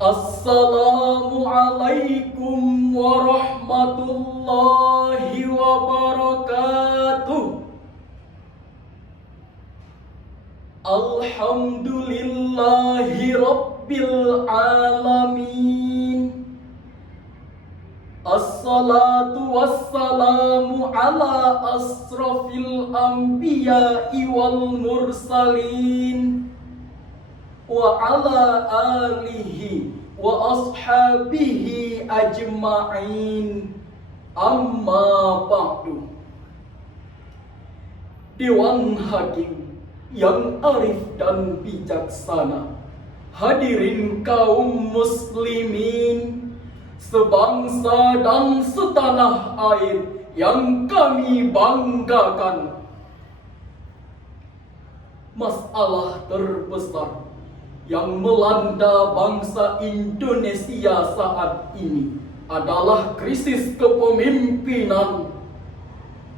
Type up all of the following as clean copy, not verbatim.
Assalamualaikum warahmatullahi wabarakatuh. Alhamdulillahi rabbil alamin. Assalatu wassalamu ala asrafil anbiya'i wal mursalin wa ala alihi wa ashabihi ajma'in. Amma ba'du. Dewan Hakim yang arif dan bijaksana, hadirin kaum muslimin, sebangsa dan setanah air yang kami banggakan. Masalah terbesar yang melanda bangsa Indonesia saat ini adalah krisis kepemimpinan.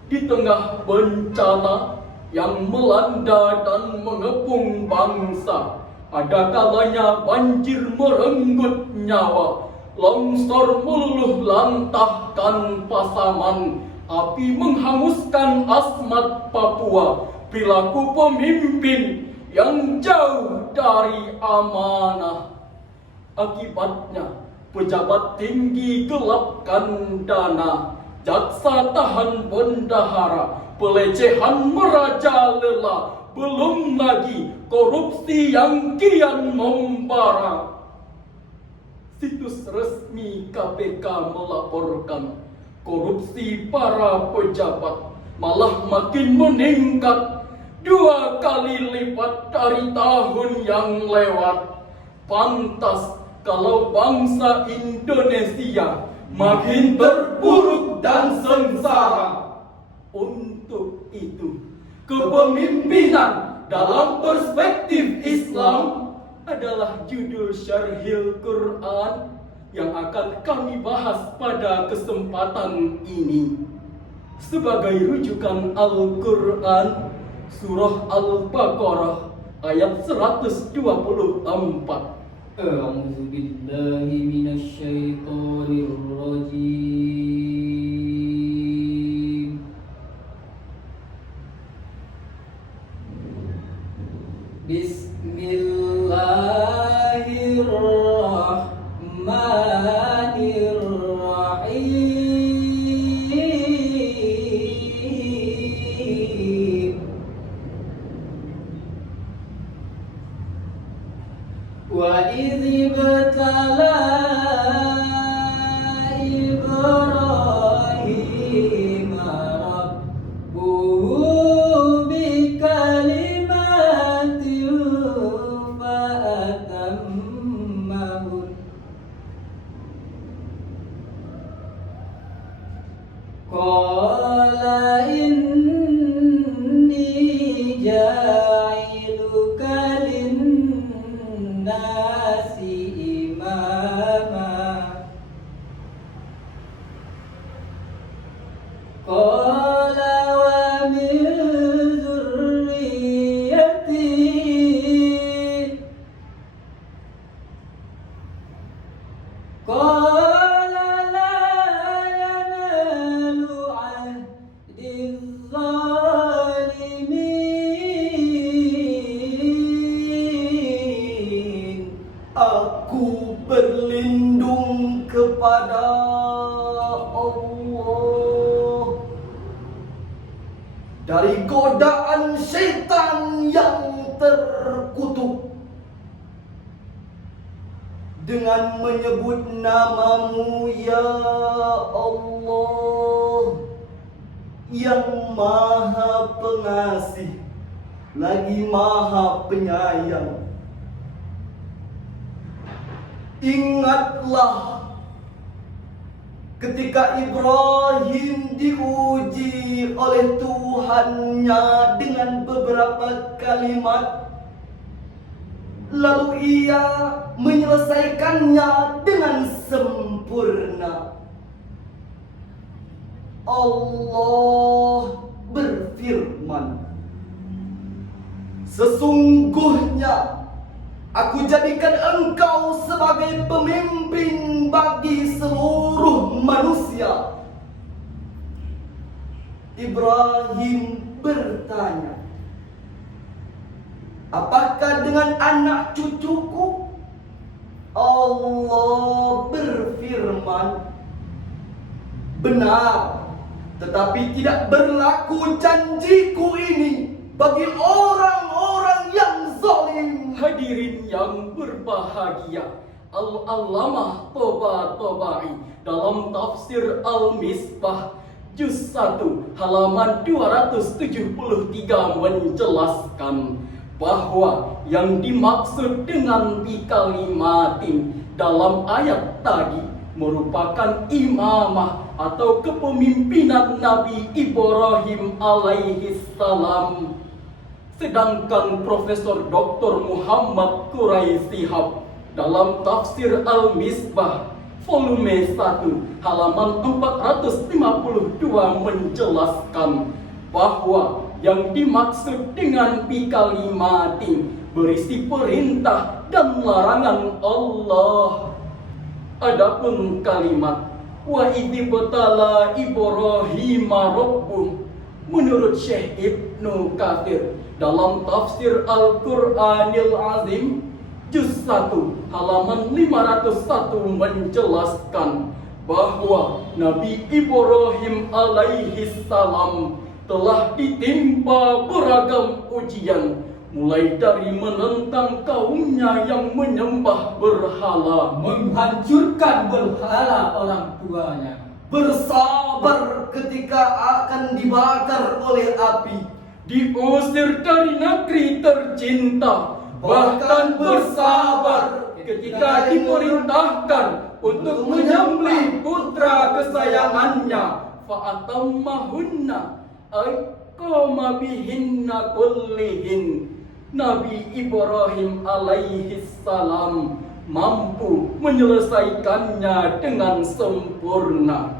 Di tengah bencana yang melanda dan mengepung bangsa, ada kalanya banjir merenggut nyawa, longsor meluluh lantahkan Pasaman, api menghanguskan asmat Papua, perilaku pemimpin yang jauh dari amanah. Akibatnya, pejabat tinggi gelapkan dana, jaksa tahan bendahara, pelecehan merajalela, belum lagi korupsi yang kian membara. Situs resmi KPK melaporkan korupsi para pejabat malah makin meningkat 2 kali lipat dari tahun yang lewat. Pantas kalau bangsa Indonesia makin terpuruk dan sengsara. Untuk itu, kepemimpinan dalam perspektif Islam adalah judul Syarhil Quran yang akan kami bahas pada kesempatan ini. Sebagai rujukan Al-Quran, Surah Al-Baqarah ayat 124. A'udzu billahi minasy syaithanir rajim. Bismillahirrahmanirrahim. Wa idh ibtala Ibrahim rabbuhu bikalimatin fa'atammahun. Qala inni ja'iluka linnasi imama. Qala wa min dzurriyyati. Qala la yanalu 'ahdiz zalimin. Aku berlindung kepada Allah dari godaan syaitan yang terkutuk dengan menyebut namamu ya Allah yang Maha Pengasih lagi Maha Penyayang. Ingatlah ketika Ibrahim diuji oleh Tuhannya dengan beberapa kalimat, lalu ia menyelesaikannya dengan sempurna. Allah berfirman, sesungguhnya Aku jadikan engkau sebagai pemimpin bagi seluruh manusia. Ibrahim bertanya, apakah dengan anak cucuku? Allah berfirman, benar, tetapi tidak berlaku janjiku ini bagi orang-orang yang zalim. Hadirin yang berbahagia, Al-Allamah Toba-Tobai dalam tafsir Al-Misbah Juz 1 halaman 273 menjelaskan bahwa yang dimaksud dengan bikalimatin dalam ayat tadi merupakan imamah atau kepemimpinan Nabi Ibrahim alaihi salam. Sedangkan Profesor Dr. Muhammad Quraisihab dalam tafsir Al-Misbah volume 1 halaman 452 menjelaskan bahwa yang dimaksud dengan bikalimatin berisi perintah dan larangan Allah. Adapun kalimat wa idzi batala Ibrahim rabbuh menurut Syekh Ibnu Katsir dalam tafsir Al-Qur'anil Azim Juz 1 halaman 501 menjelaskan bahwa Nabi Ibrahim alaihi salam telah ditimpa beragam ujian, mulai dari menentang kaumnya yang menyembah berhala, menghancurkan berhala orang tuanya, bersabar ketika akan dibakar oleh api, diusir dari negeri tercinta, bahkan bersabar ketika diperintahkan untuk menyembelih putra kesayangannya. Fa'atammahunna ay qama bihinna kullihin. Nabi Ibrahim alaihi salam mampu menyelesaikannya dengan sempurna.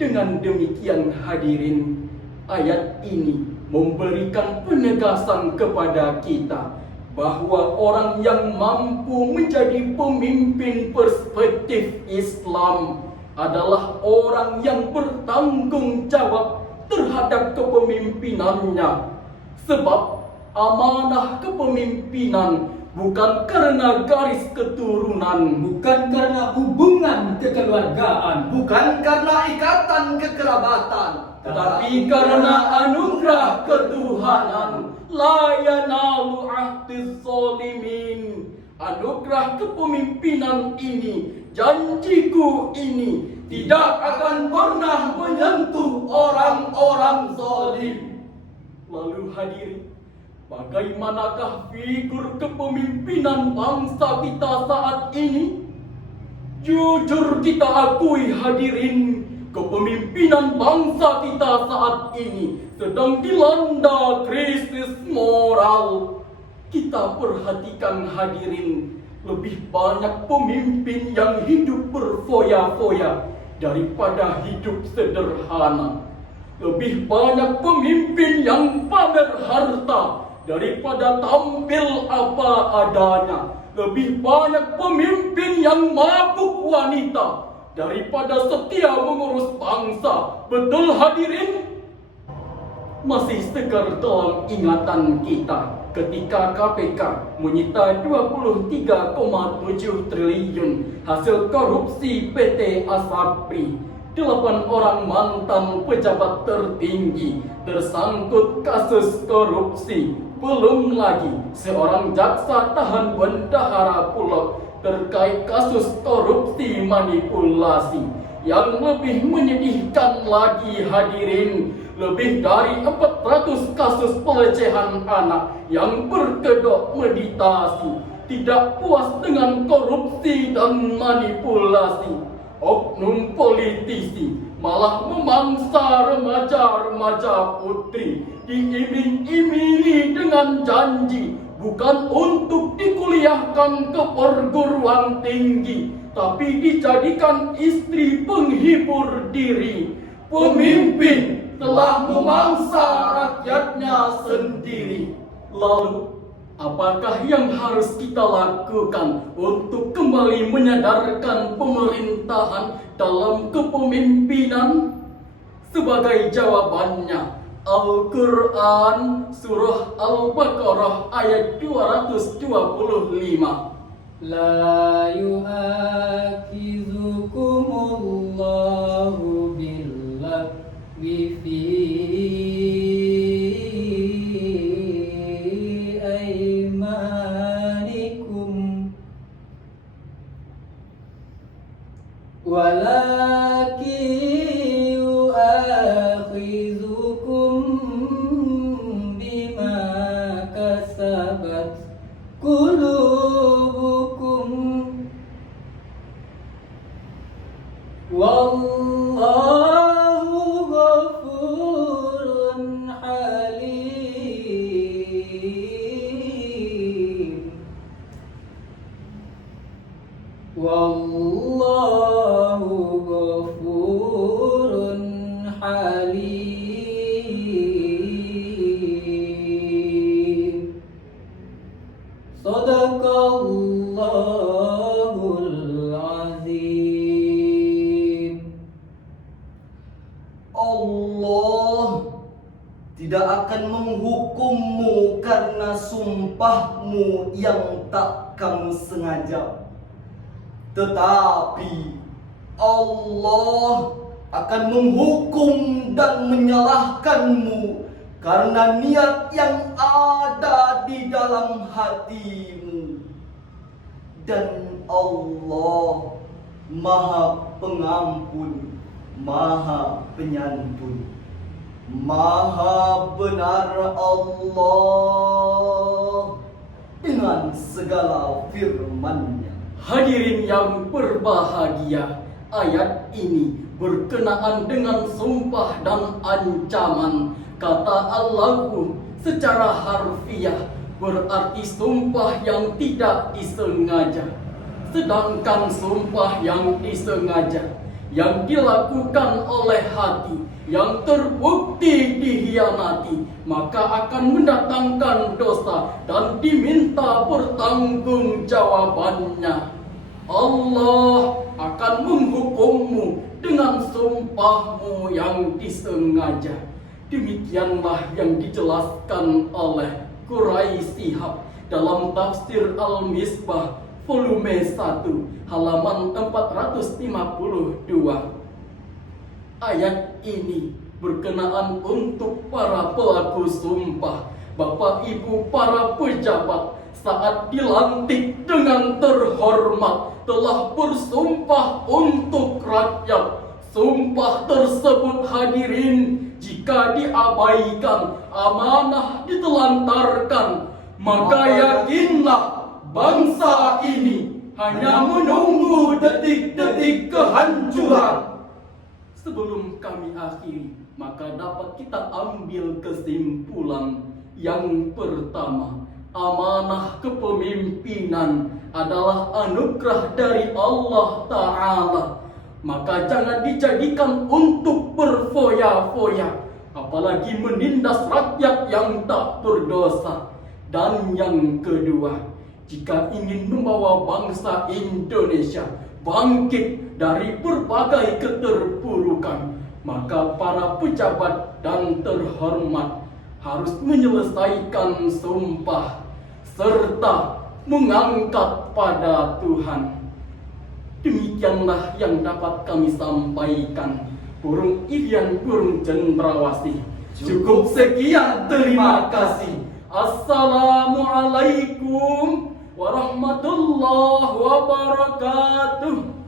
Dengan demikian hadirin, ayat ini memberikan penegasan kepada kita bahwa orang yang mampu menjadi pemimpin perspektif Islam adalah orang yang bertanggung jawab terhadap kepemimpinannya. Sebab amanah kepemimpinan bukan karena garis keturunan, bukan karena hubungan kekeluargaan, bukan karena ikatan kekerabatan, tetapi karena anugerah ketuhanan. La yanalu ahdiz zalimin. Anugerah kepemimpinan ini, janjiku ini tidak akan pernah menyentuh orang-orang zalim. Lalu hadirin, bagaimanakah figur kepemimpinan bangsa kita saat ini? Jujur kita akui hadirin, kepemimpinan bangsa kita saat ini sedang dilanda krisis moral. Kita perhatikan hadirin, lebih banyak pemimpin yang hidup berfoya-foya daripada hidup sederhana. Lebih banyak pemimpin yang pamer harta daripada tampil apa adanya. Lebih banyak pemimpin yang mabuk wanita daripada setia mengurus bangsa. Betul hadirin? Masih segar dalam ingatan kita ketika KPK menyita 23,7 triliun hasil korupsi PT Asabri. 8 orang mantan pejabat tertinggi tersangkut kasus korupsi. Belum lagi seorang jaksa tahan bendahara Bulog terkait kasus korupsi manipulasi. Yang lebih menyedihkan lagi hadirin, lebih dari 400 kasus pelecehan anak yang berkedok meditasi. Tidak puas dengan korupsi dan manipulasi, oknum politisi malah memangsa remaja-remaja putri, diiming-imingi dengan janji bukan untuk dikuliahkan ke perguruan tinggi, tapi dijadikan istri penghibur diri. Pemimpin telah memangsa rakyatnya sendiri. Lalu, Apakah yang harus kita lakukan untuk kembali menyadarkan pemerintahan dalam kepemimpinan? Sebagai jawabannya, Al-Quran Surah Al-Baqarah ayat 225. La yu'akhidhukumullahu bil-lagwi fi aymanikum walakin yu'akhidhukum bima kasabat qulubukum wallahu ghafurun halim. Wallahu ghafurun halim. Sadaqallahul azim. Allah tidak akan menghukummu karena sumpahmu yang tak kamu sengaja. Tetapi Allah akan menghukum dan menyalahkanmu karena niat yang ada di dalam hatimu. Dan Allah Maha Pengampun, Maha Penyantun. Maha benar Allah dengan segala firman-Nya. Hadirin yang berbahagia, ayat ini berkenaan dengan sumpah dan ancaman. Kata Allahu secara harfiah berarti sumpah yang tidak disengaja. Sedangkan sumpah yang disengaja, yang dilakukan oleh hati, yang terbukti dihianati, maka akan mendatangkan dosa dan diminta pertanggungjawabannya. Allah akan menghukummu dengan sumpahmu yang disengaja. Demikianlah yang dijelaskan oleh Quraisihab dalam tafsir Al-Misbah volume 1 halaman 452. Ayat ini berkenaan untuk para pelaku sumpah, Bapak Ibu para pejabat saat dilantik dengan terhormat telah bersumpah untuk rakyat. Sumpah tersebut hadirin, jika diabaikan, amanah ditelantarkan, maka yakinlah bangsa ini hanya menunggu detik-detik kehancuran. Sebelum kami akhiri, maka dapat kita ambil kesimpulan. Yang pertama, amanah kepemimpinan adalah anugerah dari Allah Ta'ala. Maka jangan dijadikan untuk berfoya-foya, apalagi menindas rakyat yang tak berdosa. Dan yang kedua, jika ingin membawa bangsa Indonesia bangkit dari berbagai keterpurukan, maka para pejabat dan terhormat harus menyelesaikan sumpah serta mengangkat pada Tuhan. Demikianlah yang dapat kami sampaikan. Burung Irian Burung Cendrawasih. Cukup sekian, terima kasih. Assalamualaikum warahmatullahi wabarakatuh.